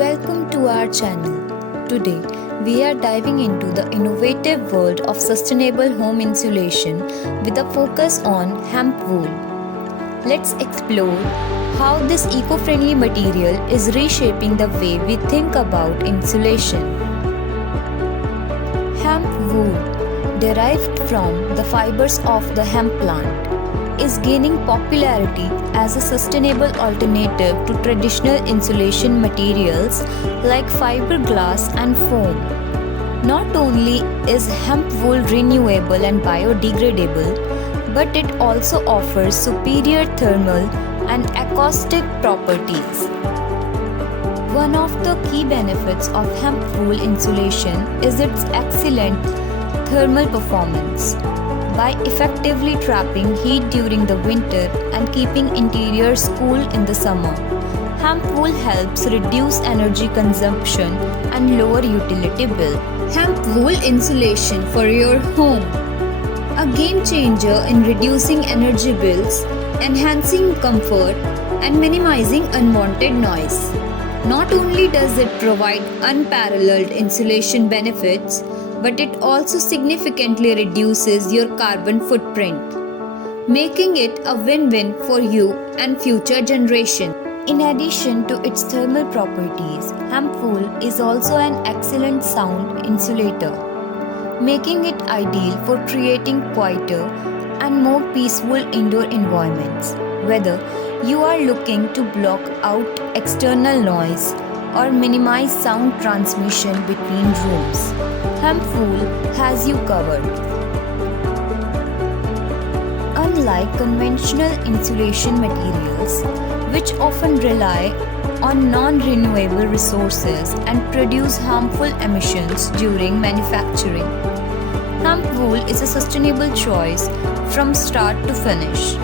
Welcome to our channel. Today, we are diving into the innovative world of sustainable home insulation with a focus on hemp wool. Let's explore how this eco-friendly material is reshaping the way we think about insulation. Hemp wool, derived from the fibers of the hemp plant, is gaining popularity as a sustainable alternative to traditional insulation materials like fiberglass and foam. Not only is hemp wool renewable and biodegradable, but it also offers superior thermal and acoustic properties. One of the key benefits of hemp wool insulation is its excellent thermal performance. By effectively trapping heat during the winter and keeping interiors cool in the summer, hemp wool helps reduce energy consumption and lower utility bill. Hemp wool insulation for your home, a game changer in reducing energy bills, enhancing comfort, and minimizing unwanted noise. Not only does it provide unparalleled insulation benefits, but it also significantly reduces your carbon footprint, making it a win-win for you and future generations. In addition to its thermal properties, hemp wool is also an excellent sound insulator, making it ideal for creating quieter and more peaceful indoor environments. Whether you are looking to block out external noise or minimize sound transmission between rooms, hemp wool has you covered. Unlike conventional insulation materials, which often rely on non-renewable resources and produce harmful emissions during manufacturing, hemp wool is a sustainable choice from start to finish.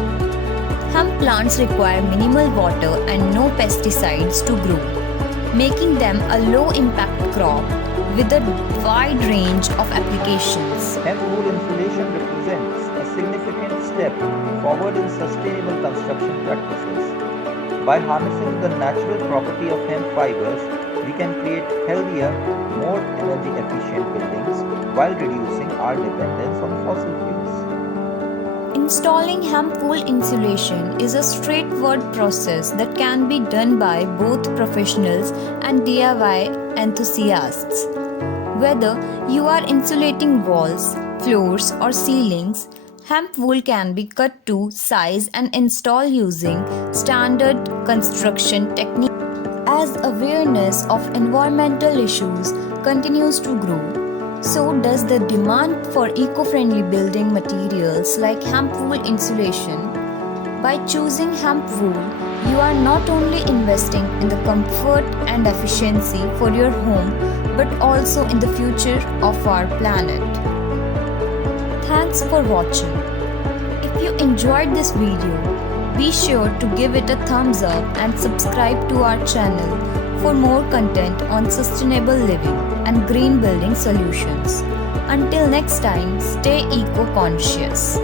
Hemp plants require minimal water and no pesticides to grow, making them a low-impact crop with a wide range of applications. Hemp wool insulation represents a significant step forward in sustainable construction practices. By harnessing the natural property of hemp fibers, we can create healthier, more energy efficient buildings while reducing our dependence on fossil fuels. Installing hemp wool insulation is a straightforward process that can be done by both professionals and DIY enthusiasts. Whether you are insulating walls, floors, or ceilings, hemp wool can be cut to size and installed using standard construction techniques. As awareness of environmental issues continues to grow, so does the demand for eco-friendly building materials like hemp wool insulation. By choosing hemp wool, you are not only investing in the comfort and efficiency for your home, but also in the future of our planet. Thanks for watching. If you enjoyed this video, be sure to give it a thumbs up and subscribe to our channel for more content on sustainable living and green building solutions. Until next time, stay eco-conscious.